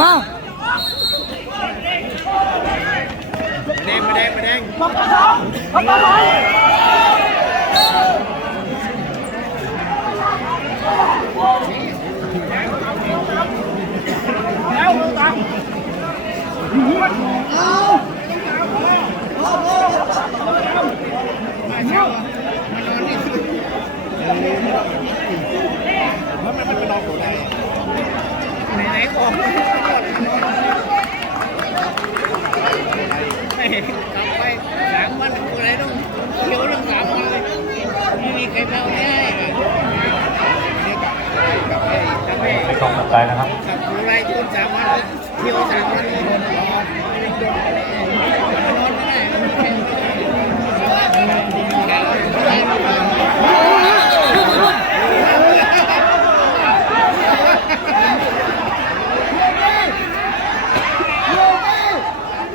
มา แดงมาแดงมาแดง ไหนไหนออกไม่ กลับไปสามวันกูอะไรต้องเที่ยวเรื่องสามวันเลยไม่มีใครมาเอาแน่ไปกลับไปไม่ต้องตกใจนะครับกับกูอะไรทุนสามวันเที่ยวสามวันเลยนอนนอนไม่ได้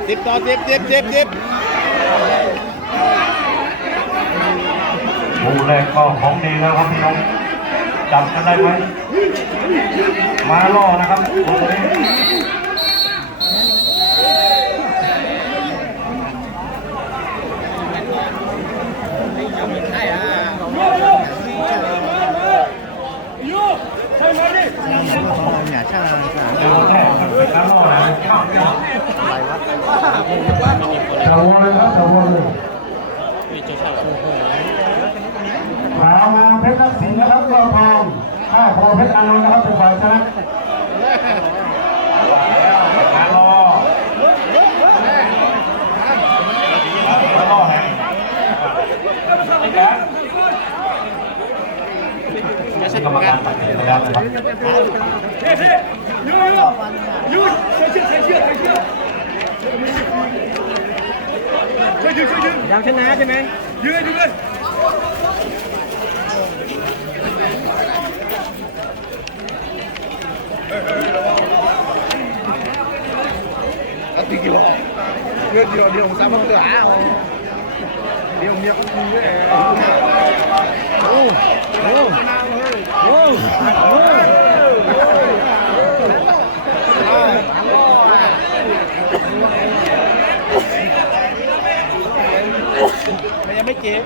สิบ ต่อเจ็บเจ็บเจ็บเจ็บผู้แรกก็ของดีแล้วครับพี่น้องจับกันได้ไหมมาล่อนะครับตัวนี้ ใช่อะ เดี๋ยว แรกครับเป็นการล่อนะข้าวเนี่ยจะวนเลยครับจะวนเลยขาวงามเพชรนักสิงห์นะครับรอบทองข้าพอเพชรอานนท์นะครับเป็นฝ่ายชนะมาล่อมาล่อแหงกรรมการตัดสินไปแล้วนะครับ อยากชนะใช่ไหมยืนยืน Có tí kilo Điều điều điều sao không được á Điều miệng như thế này Ô Ô Ô มันยังไม่เก็บ